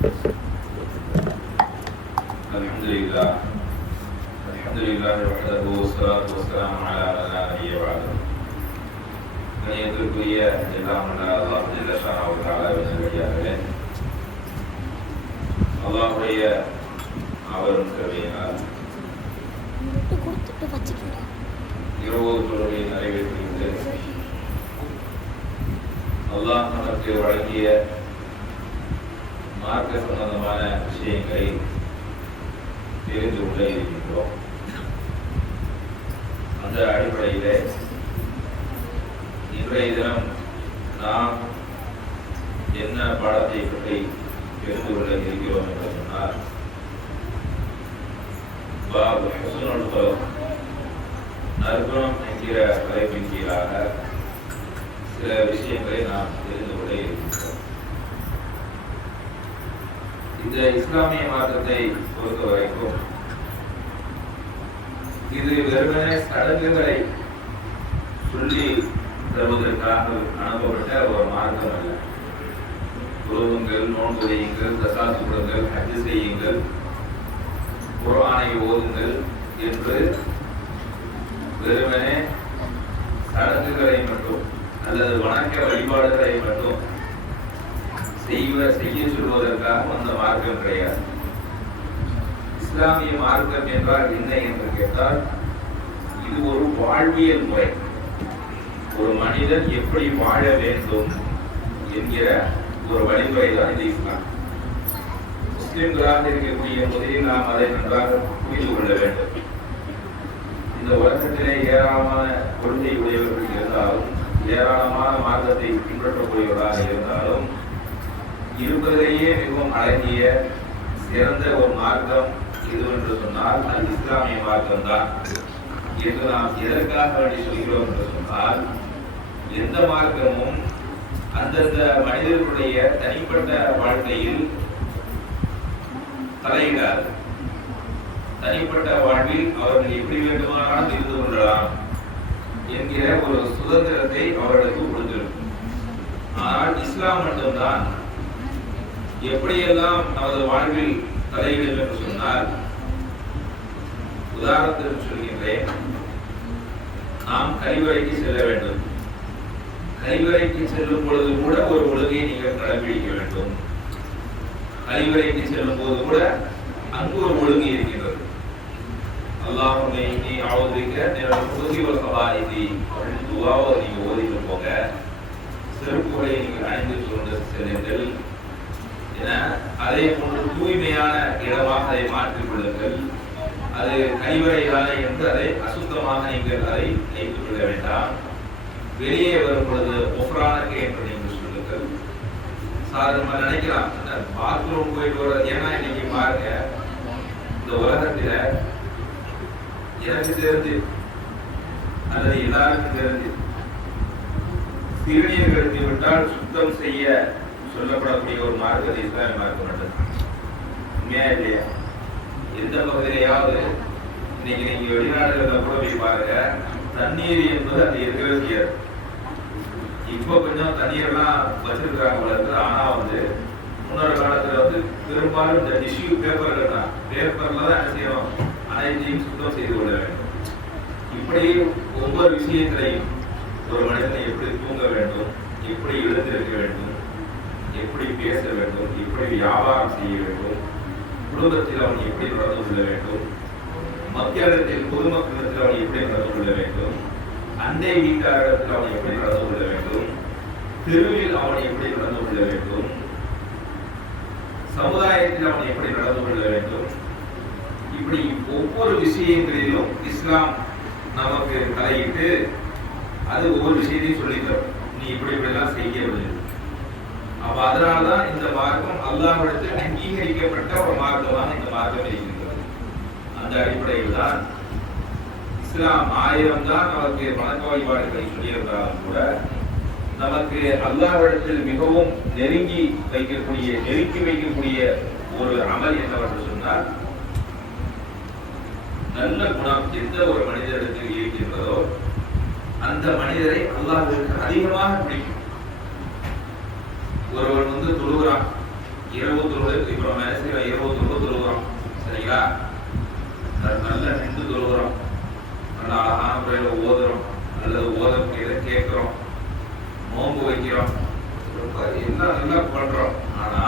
الحمد لله وحده والصلاة والسلام على من لا نبي بعده. கணியத்திற்குரிய எல்லாம் அல்லாஹ் ஜல்ல ஷானஹு வ தஆலாவின் வழியாகவே அல்லாஹ்வுடைய அவரும் கருணையினால் இரவு தொழுகையை நிறைவேற்றிவிட்டு அல்லாஹ் நமக்கு வழங்கிய மார்க்க சம்பந்தமான விஷயங்களை தெரிந்து கொள்ள இருக்கின்றோம். அந்த அடிப்படையிலே இன்றைய தினம் நாம் என்ன பாடத்தை பற்றி தெரிந்து கொள்ள இருக்கிறோம் என்று சொன்னால், பாப் ஹுஸ்னுல் குலுக் நற்குணம் என்கிற தலைப்பின் கீழாக சில விஷயங்களை நாம் தெரிந்து கொள்ள இருக்கின்றோம். இந்த இஸ்லாமிய மார்க்கத்தை பொறுத்த வரைக்கும் இது வெறுமனே சடங்குகளை சொல்லி தருவதற்காக அனுப்பப்பட்ட ஒரு மார்க்கம் அல்ல. தொழுவுங்கள், நோன்பு வையுங்கள், ஜகாத் கொடுங்கள், ஹஜ் செய்யுங்கள், குர்ஆனை ஓதுங்கள் என்று வெறுமனே சடங்குகளை மட்டும் அல்லது வணக்க வழிபாடுகளை மட்டும் செய்ய சொல்வதற்காக அந்த மார்க்கம் கிடையாது. இஸ்லாமிய மார்க்கம் என்றால் என்ன என்று கேட்டால், இது ஒரு வாழ்வியல் முறை. ஒரு மனிதன் எப்படி வாழ வேண்டும் என்கிற ஒரு வழிமுறை தான் இந்த இஸ்லாம். முஸ்லிம்களாக இருக்கக்கூடிய முதலில் நாம் அதை நன்றாக புரிந்து கொள்ள வேண்டும். இந்த உலகத்திலே ஏராளமான கொள்கை உடையவர்கள் இருந்தாலும், ஏராளமான மார்க்கத்தை பின்பற்றக்கூடியவர்களாக இருந்தாலும், இருப்பதிலேயே மிகவும் அழகிய சிறந்த ஒரு மார்க்கம் இது என்று சொன்னால் அது இஸ்லாமிய மார்க்கம் தான் என்று நாம் எதற்காக வேண்டி சொல்கிறோம் என்று சொன்னால், எந்த மார்க்கமும் அந்தந்த மனிதர்களுடைய தனிப்பட்ட வாழ்க்கையில் தலையிடாது. தனிப்பட்ட வாழ்வில் அவர்கள் எப்படி வேண்டுமானாலும் இருந்து கொள்ளலாம் என்கிற ஒரு சுதந்திரத்தை அவர்களுக்கு கொடுத்திருக்கும். ஆனால் இஸ்லாம் மட்டும்தான் எப்படியெல்லாம் நமது வாழ்வில் தலையிடும் என்று சொன்னால், உதாரணத்திற்கு சொல்கின்றேன், நாம் கழிவறைக்கு செல்ல வேண்டும். கழிவறைக்கு செல்லும் பொழுது கூட ஒரு ஒழுங்கை நீங்கள் கடைபிடிக்க வேண்டும். கழிவறைக்கு செல்லும் போது கூட அங்கு ஒரு ஒழுங்கு இருக்கின்றது. அல்லாஹும்ம இன்னி அஊதுபிக மினல் குபுஸி வல் கபாயிஸி அப்படின்னு துஆவை நீங்க ஓதிட்டு போங்க. செருப்புகளை நீங்கள் அணிந்து செல்லுங்கள். அதே போன்று தூய்மையான இடமாக அதை மாற்றிக் கொள்ளுங்கள். அது கழிவறைதானே என்று அதை அசுத்தமாக நீங்கள் அதை வைத்துக் கொள்ள வேண்டாம். வெளியே வரும் பொழுது ஒஃப்ரானுக்கு என்று நீங்கள் சொல்லுங்கள். சாதாரணமா நினைக்கலாம், பாத்ரூம் போயிட்டு வர. ஏன்னா இன்னைக்கு பாருங்க, இந்த உலகத்துல எனக்கு தெரிஞ்சு அல்லது எல்லாருக்கும் தெரிஞ்சு சிறுநீர் கழித்து விட்டால் சுத்தம் செய்ய சொல்லப்படக்கூடிய ஒரு மார்க்கம் இஸ்லாமிய மார்க்கம் மட்டும். உண்மையா இல்லையா? எந்த பகுதியிலையாவது இன்னைக்கு நீங்க வெளிநாடுகளில் கூட போய் பாருங்க, தண்ணீர் என்பது அது இருக்கவே செய்யாது. இப்போ கொஞ்சம் தண்ணீரெல்லாம் வச்சிருக்கிறாங்க வளர்ந்து. ஆனா முன்னொரு காலத்துல பெரும்பாலும் இந்த டிஷ்யூ பேப்பர்கள் தான், பேப்பர்ல தான் என்ன செய்யணும், அனைத்தையும் சுத்தம் செய்து கொள்ள வேண்டும். இப்படி ஒவ்வொரு விஷயத்திலையும் ஒரு மனிதனை எப்படி தூங்க வேண்டும், எப்படி எழுந்திருக்க வேண்டும், எப்படி பேச வேண்டும், எப்படி வியாபாரம் செய்ய வேண்டும், குடும்பத்தில் அவன் எப்படி நடந்து கொள்ள வேண்டும், மக்களிடத்தில் பொதுமக்களிடத்தில் அவன் எப்படி நடந்து கொள்ள வேண்டும், அண்டை வீட்டாரிடத்தில் அவன் எப்படி நடந்து கொள்ள வேண்டும், தெருவில் அவன் எப்படி நடந்து கொள்ள வேண்டும், சமுதாயத்தில் அவன் எப்படி நடந்து கொள்ள வேண்டும். இப்படி ஒவ்வொரு விஷயங்களிலும் இஸ்லாம் நமக்கு தலையிட்டு அது ஒவ்வொரு விஷயத்தையும் சொல்லித்தரும். நீ இப்படி இப்படிலாம் செய்ய வேண்டும். அப்ப அதனால்தான் இந்த மார்க்கம் அல்லாஹ்விடத்தில் அங்கீகரிக்கப்பட்ட ஒரு மார்க்கமாக இந்த மார்க்கம் இருக்கின்றது. அந்த அடிப்படையில் தான் இஸ்லாம் 1000 தான் நமக்கு வணக்க வழிபாடுகளை சொல்லியிருந்தாலும் கூட, நமக்கு அல்லாஹ்விடத்தில் மிகவும் நெருக்கி வைக்கக்கூடிய ஒரு அமல் என்னவென்று சொன்னால், நல்ல குணம் எந்த ஒரு மனிதரிடத்தில் இருக்கின்றதோ அந்த மனிதரை அல்லாஹ்விற்கு அதிகமாக பிடிக்கும். ஒருவன் தொழுகிறான், இரவு தொழுவது இப்போ நம்ம என்ன செய்யறோம்? இரவு தொழுவது தொழுகிறோம், சரிங்களா? நல்ல நின்று தொழுகிறோம், நல்ல அழகான முறையில் ஓதுறோம், அல்லது ஓத முடியல கேட்கிறோம், நோன்பு வைக்கிறோம், எல்லாம் நல்லா பண்றோம். ஆனா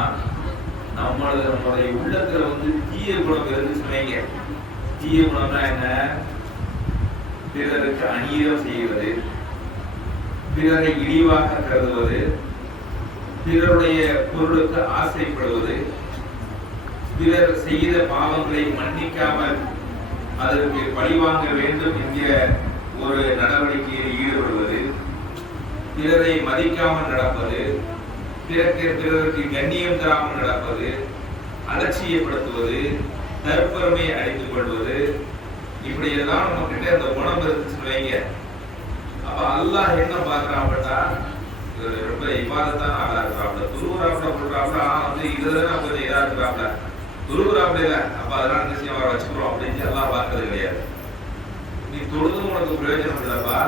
நம்மளுடைய உள்ளத்துல வந்து தீய குணம் இருந்துச்சுன்னு வைங்க. தீய குணம்னா என்ன? பிறருக்கு அநீதம் செய்வது, பிறரை இழிவாக கருதுவது, பிறருடைய பொருளுக்கு ஆசைப்படுவது, பிறர் செய்த பாவங்களை மன்னிக்காமல் அதற்கு பழிவாங்க வேண்டும் என்கிற ஒரு நடவடிக்கையில் ஈடுபடுவது, பிறரை மதிக்காமல் நடப்பது, பிறருக்கு கண்ணியம் தராமல் நடப்பது, அலட்சியப்படுத்துவது, தற்பெருமையை அடைத்துக் கொள்வது, இப்படி எல்லாம் நம்ம கிட்ட அந்த குணம் இருந்துச்சுன்னு வைங்க. அப்ப அல்லாஹ் என்ன பார்க்கிறான் அப்படின்னா, ரொம்ப இபாதத்தான் ஆளா இருக்கிறாப்ல, துருவுறாப்ல போடுறாப்ல, வந்து இதுதான் கொஞ்சம் இதா இருக்கிறாப்ல, துருவுறாப்ல இல்ல, அப்ப அதெல்லாம் என்ன செய்ய வச்சுக்கிறோம் அப்படின்னு எல்லாம் பார்க்கறது கிடையாது. நீ தொழுதும் உனக்கு பிரயோஜனம் இல்லப்பா.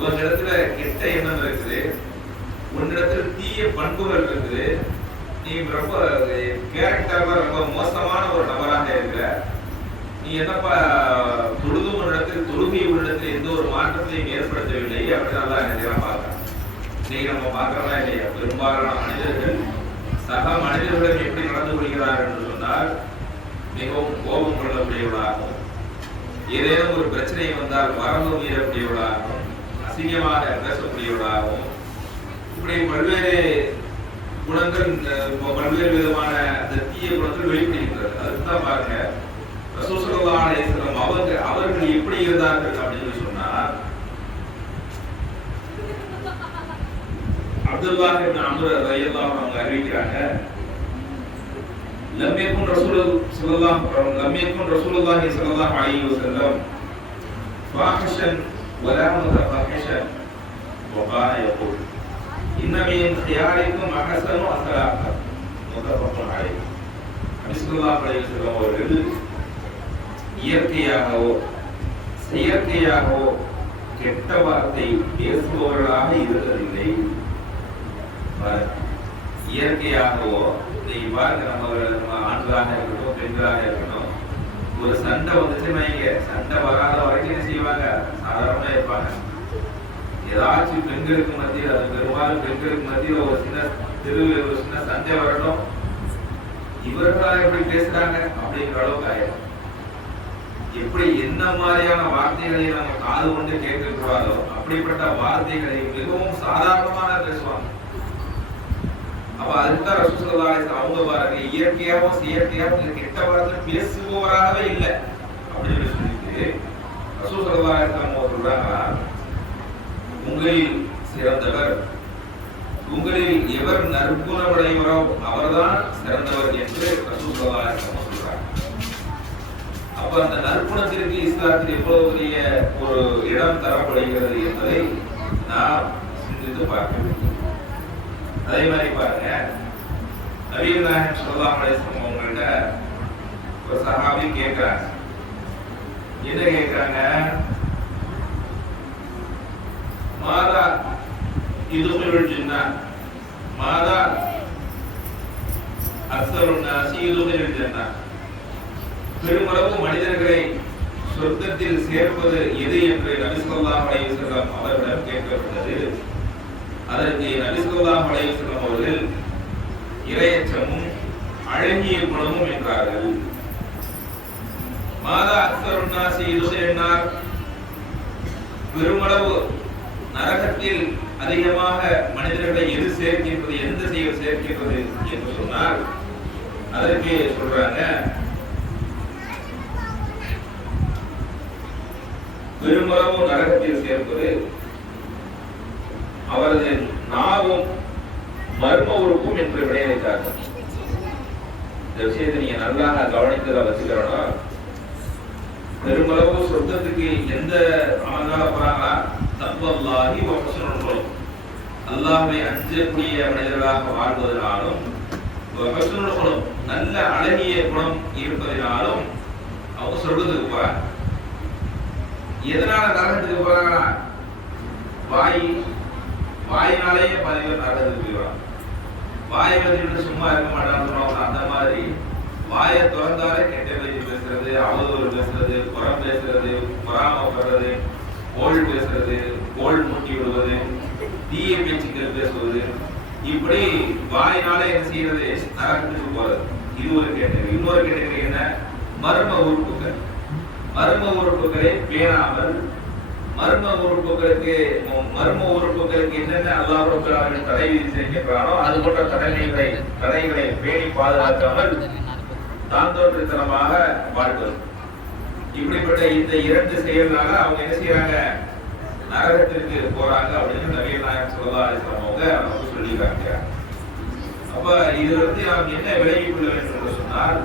ஒரு இடத்துல கெட்ட எண்ணம் இருக்குது, உன்னிடத்துல தீய பண்புகள் இருக்குது, நீ ரொம்ப கேரக்டர்ல ரொம்ப மோசமான ஒரு நபராக இருக்கிற, நீ என்னப்பா தொழுது உன்னிடத்தில் தொழுகை உன்னிடத்தில் எந்த ஒரு மாற்றத்தையும் ஏற்படுத்தவில்லை அப்படின்னு நல்லா நினைக்கிறேன் பார்க்க. இன்னைக்கு நம்ம பார்க்கறதா இல்லையா? பெரும்பாலான மனிதர்கள் சக மனிதர்களும் எப்படி நடந்து கொள்கிறார்கள் என்று சொன்னால் மிகவும் கோபம் கொள்ளக்கூடியவர்களாகும், ஏதேனும் ஒரு பிரச்சனை வந்தால் வரம்பு மீறக்கூடியவர்களாகும், அசிங்கமாக பேசக்கூடியவர்களாகவும், இப்படி பல்வேறு குணங்கள், பல்வேறு விதமான அந்த தீய குணங்கள் வெளிப்படுகின்றது. அதுதான் பாருங்க, ரசூல் ஸல்லல்லாஹு அலைஹி வஸல்லம் அவர்கள் எப்படி இருந்தார்கள் அப்படின்னு சொன்னால், அப்துல்லாஹ் இப்னு அம்ர் ரலியல்லாஹு அன்ஹு அவங்க அறிவிக்கிறாங்க, லம் யகுன் ரசூலுல்லாஹி ஸல்லல்லாஹு அலைஹி வஸல்லம் ஃபாஹிஷன் வலா முதஃபஹிஷன் வகான யகூல் இன்ன மின் ഖിയാരിக்கும் அஹ்ஸனு அஸ்லாக முத்தஃபக்குன் அலைஹி. நபி ஸல்லல்லாஹு அலைஹி வஸல்லம் அவர்கள் இயற்கையாகவோ செயற்கையாகவோ கெட்ட வார்த்தை பேசுபவர்களாக இருந்ததில்லை. இயற்கையாகவோ நீங்க பாருங்க, நம்ம ஆண்களாக இருக்கட்டும் பெண்களாக இருக்கட்டும், ஒரு சண்டை வந்துச்சுன்னா சண்டை வராத வரைக்கும் என்ன செய்வாங்க? சாதாரணமா இருப்பாங்க. ஏதாச்சும் பெண்களுக்கு மத்தியில், அது பெரும்பாலும் பெண்களுக்கு மத்தியில் ஒரு சின்ன தெருவில் ஒரு சின்ன சண்டை வரட்டும், இவர்களா எப்படி பேசுறாங்க அப்படிங்கிற அளவுக்கு ஆயிடும். எப்படி என்ன மாதிரியான வார்த்தைகளை நம்ம காது கொண்டு கேட்கக்கூடாதோ அப்படிப்பட்ட வார்த்தைகளை மிகவும் சாதாரணமான பேசுவாங்க. அப்ப அதுதான் ரசூல் ஸல்லல்லாஹு அலைஹி வஸல்லம் அவங்க பாருங்க, இயற்கையாகவும் செயற்கையாகவும் கெட்ட வார்த்தை பேசுபவராகவே இல்லை அப்படின்னு சொல்லிட்டு ரசூல் ஸல்லல்லாஹு அலைஹி வஸல்லம் அவங்க சொல்றாங்க, உங்களில் சிறந்தவர், உங்களில் எவர் நற்குணமுடையவரோ அவர்தான் சிறந்தவர் என்று ரசூல் ஸல்லல்லாஹு அலைஹி வஸல்லம் சொல்றாங்க. அப்ப அந்த நற்குணத்திற்கு இஸ்லாத்தில் எவ்வளவு பெரிய ஒரு இடம் தரப்படுகிறது என்பதை நாம் சிந்தித்து பார்க்க வேண்டும். அதே மாதிரி பாருங்க, நபிகள் நாயகம் ஸல்லல்லாஹு அலைஹி வஸல்லம் அவங்கள்ட்ட ஒரு சஹாபி கேட்கிறாங்க. என்ன கேட்கிறாங்க? மாதா யுதுகிலுல் ஜன்னah, மாதா அக்ஸருன் நாஸி யுதுகிலுல் ஜன்னah, பெருமளவு மனிதர்களை சொர்க்கத்தில் சேர்ப்பது எது என்று நபி ஸல்லல்லாஹு அலைஹி வஸல்லம் அவர்களிடம் கேட்கப்பட்டது. அதற்கு நபி ஸல்லல்லாஹு அலைஹி வஸல்லம் அவர்கள் இறையச்சமும் அழகிய குணமும் என்றார்கள். மாதா அக்ஸருன் நாஸி யுதுகிலுன் நார், பெருமளவு நரகத்தில் அதிகமாக மனிதர்களை எது சேர்க்கின்றது, எந்த செயல் சேர்க்கின்றது என்று சொன்னால் அதற்கு சொல்றாங்க, பெருமளவு நரகத்தில் சேர்ப்பது அவரது நாவும் மர்ம உறுப்பும் என்று விளைவித்தார்கள். இந்த விஷயத்தை நீங்க நல்லா கவனித்ததை வச்சுக்கிறோம். பெருமளவு சொர்க்கத்துக்கு எந்த அமல்னால போறாங்களா? தக்வல்லாஹி வ ஹுஸ்னுல் குலுக், அல்லாஹ்வை அஞ்சக்கூடிய மனிதர்களாக வாழ்வதனாலும், ஹுஸ்னுல் குலுக் நல்ல அழகிய குணம் இருப்பதனாலும் அவங்க சொர்க்கத்துக்கு போறாங்க. எதனால நரகத்துக்கு போறாங்கன்னா வாயினாலேயே பாதி பேர் நரகத்துக்கு போயிடுவாங்க. வாயை வச்சுட்டு சும்மா இருக்க மாட்டான்னு சொல்லுவாங்க. அந்த மாதிரி வாயை திறந்தாலே கெட்ட பேச்சு பேசுறது, அவதூறு பேசுறது, புறம் பேசுறது, பொறாமப்படுறது, கோல் பேசுறது, கோல் மூட்டி விடுவது, தீய பேச்சுக்கள் பேசுவது, இப்படி வாயினாலே என்ன செய்யறது, நரகத்துக்கு போறது. இது ஒரு கேட்டகரி. இன்னொரு கேட்டகரி என்ன, மர்ம உறுப்புகள். மர்ம உறுப்புகளை பேணாமல், மர்ம உறுப்புகளுக்கு என்னென்ன அல்லாஹ் ரப்பல் ஆலமீன் தடை விதித்திருக்கிறானோ அது போன்ற தடைகளை பேணி பாதுகாக்காமல் தான் தோன்றித்தனமாக வாழ்வது. இப்படிப்பட்ட இந்த இரண்டு செயல்னால அவங்க என்ன செய்யறாங்க, நரகத்திற்கு போறாங்க அப்படின்னு நபிகள் நாயகம் ஸல்லல்லாஹு அலைஹி வஸல்லம் அவங்க நமக்கு சொல்லியிருக்காங்க. அப்ப இதுல இருந்து நாம் என்ன விளங்கிக் கொள்ள வேண்டும் என்று சொன்னால்,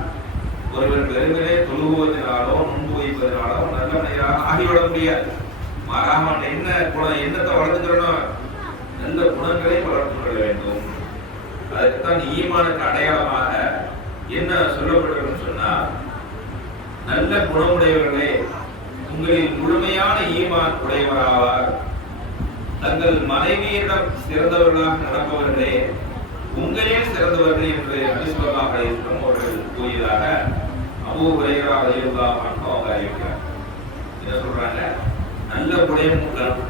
ஒருவர் வெறுமனே தொழுகுவதனாலோ நோன்பு வைப்பதனாலோ நல்ல மனிதராக ஆகிவிட முடியாது. மாறாம என்ன குணம், என்னத்தை வளர்த்துக்கிறோம், நல்ல குணங்களை வளர்த்துக் கொள்ள வேண்டும். அதுக்குத்தான் ஈமானுக்கு அடையாளமாக என்ன சொல்லப்பட்டிருக்குன்னு சொன்னா, நல்ல குணமுடையவர்களே உங்களில் முழுமையான ஈமான் உடையவராவார். தங்கள் மனைவியிடம் சிறந்தவர்களாக நடப்பவர்களே உங்களில் சிறந்தவர்கள் என்று நபி ஸல்லல்லாஹு அலைஹி வஸல்லம் அவர்கள் கூறியதாக அபூ ஹுரைரா ரலியல்லாஹு அன்ஹு அவங்க அறிவிக்கிறார். என்ன சொல்றாங்க, நல்ல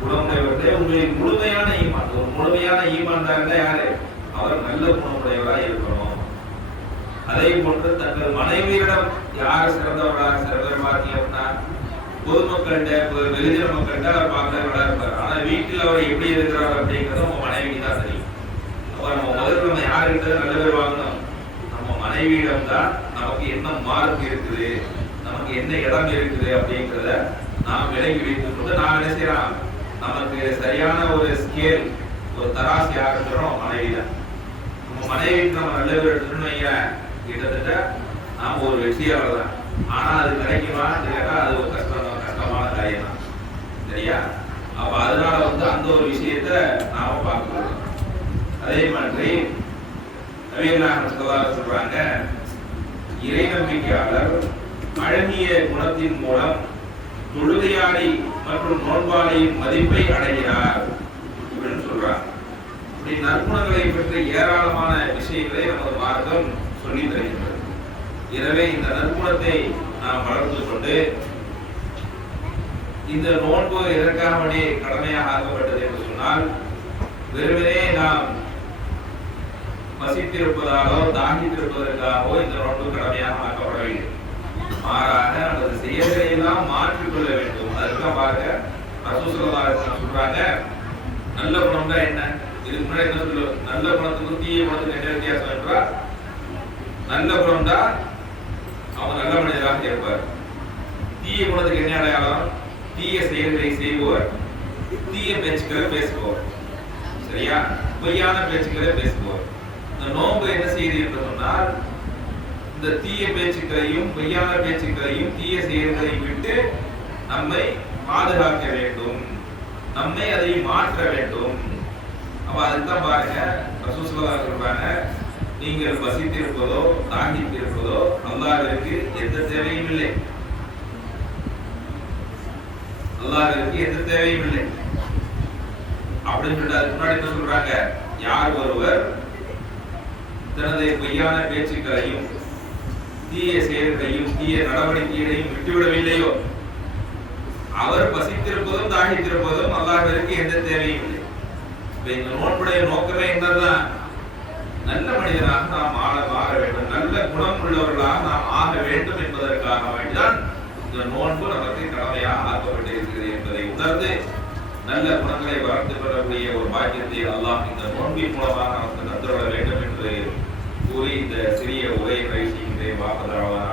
குணமுடையவர்களே உங்களில் முழுமையான ஈமான். ஒரு முழுமையான ஈமான் தான் யாரு, அவர் நல்ல குணமுடையவராக இருக்கணும். அதே போன்று தங்கள் மனைவியிடம் யார் சிறந்தவர்களாக பார்த்தீங்க அப்படின்னா, பொதுமக்கள்கிட்ட வெகுஜன மக்கள்கிட்ட அவர் பார்க்கிறவர்களா இருப்பார். ஆனா வீட்டில் அவர் எப்படி இருக்கிறார் அப்படிங்கிறது உங்க மனைவிக்கு தான் தெரியும். அப்ப நம்ம யாருக்கிட்ட நல்ல பேர் வாங்கணும், நம்ம மனைவியிடம் தான் நமக்கு என்ன மார்க் இருக்குது, நமக்கு என்ன இடம் இருக்குது அப்படிங்கிறத நாம் விலகி வைத்துக் கொண்டு நாம் என்ன செய்யலாம், நமக்கு சரியான ஒரு ஸ்கேல், ஒரு தராசு யாருன்றோம் மனைவி தான். நம்ம மனைவிக்கு நம்ம நல்ல பேர் எடுத்துன்னு வைங்க, கிட்டத்தட்ட நாம ஒரு வெற்றியாளர் தான். ஆனா அது கிடைக்குமா கேட்டா அது ஒரு கஷ்டமான காரியம் தான். சரியா? அப்ப அதனால அந்த ஒரு விஷயத்த நாம பார்க்கணும். அதே மாதிரி நபிகள் நாயகம் ஸல்லல்லாஹு அலைஹி சொல்றாங்க, இறை நம்பிக்கையாளர் அழகிய குணத்தின் மூலம் தொழுகையாளி மற்றும் நோன்பாளியின் மதிப்பை அடைகிறார் அப்படின்னு சொல்றாங்க. இப்படி நற்குணங்களை பற்றி ஏராளமான விஷயங்களை நமது மார்க்கம் சொல்லி தருகின்றது. எனவே இந்த நற்குணத்தை நாம் வளர்த்து கொண்டு, இந்த நோன்பு எதற்காக கடமையாக ஆக்கப்பட்டது என்று சொன்னால், வெறுமனே நாம் பசித்திருப்பதாலோ தாகித்திருப்பதற்காகவோ இந்த நோன்பு கடமையாக ஆக்கப்படவில்லை. மாறாக நமது செயல்களை எல்லாம் மாற்றிக்கொள்ள வேண்டும். அதுக்காக பாருங்க, ரசூல் ஸல்லல்லாஹு அலைஹி வஸல்லம் சொல்றாங்க, நல்ல குணம் தான் என்ன. இதுக்கு முன்னாடி என்ன சொல்லு, நல்ல குணத்துக்கும் தீய குணத்துக்கும் என்ன வித்தியாசம் என்றால், நல்ல குணம் தான் அவன் நல்ல மனிதராக இருப்பார். தீய குணத்துக்கு என்ன அடையாளம், தீய செயல்களை செய்வோர், தீய பேச்சுக்களை பேசுவோர். சரியா? பொய்யான பேச்சுக்களை பேசுவோர். இந்த நோன்பு என்ன செய்யுது என்று சொன்னால், இந்த தீய பேச்சுக்களையும் பொய்யான பேச்சுக்களையும் தீய செயல்களையும் விட்டு நம்மை பாதுகாக்க வேண்டும், நம்மை அதை மாற்ற வேண்டும். அப்ப அதுதான் பாருங்க, ரசூல் ஸல்லல்லாஹு அலைஹி சொல்றாங்க, நீங்கள் பசித்திருப்பதோ தாகித்திருப்பதோ அல்லாஹ்விற்கு எந்த தேவையும் இல்லை. அல்லாஹ்விற்கு எந்த தேவையும் இல்லை அப்படின்னு சொல்லிட்டு அதுக்கு முன்னாடி என்ன சொல்றாங்க, யார் ஒருவர் தனது பொய்யான பேச்சுக்களையும் தீய செயல்களையும் தீய நடவடிக்கைகளையும் விட்டுவிடவில்லையோ அவர் பசித்திருப்பதும் தாகித்திருப்பதும் அல்லாஹ்விற்கு எந்த தேவையும் இல்லை. இந்த நோன்புடைய நோக்கமே என்னதான், நல்ல மனிதனாக நாம் மாற வேண்டும், நல்ல குணம் உள்ளவர்களாக நாம் ஆக வேண்டும் என்பதற்காக வேண்டிதான் இந்த நோன்பு நமக்கு கடமையாக ஆக்கப்பட்டிருக்கிறது என்பதை உணர்ந்து நல்ல குணங்களை வளர்த்து பெறக்கூடிய ஒரு பாக்கியத்தை அல்லாஹ் இந்த நோன்பின் மூலமாக நமக்கு தந்துவிட வேண்டும் என்று கூறி இந்த சிறிய உரையை நிறைவு செய்கின்றேன். வாக்குதரவான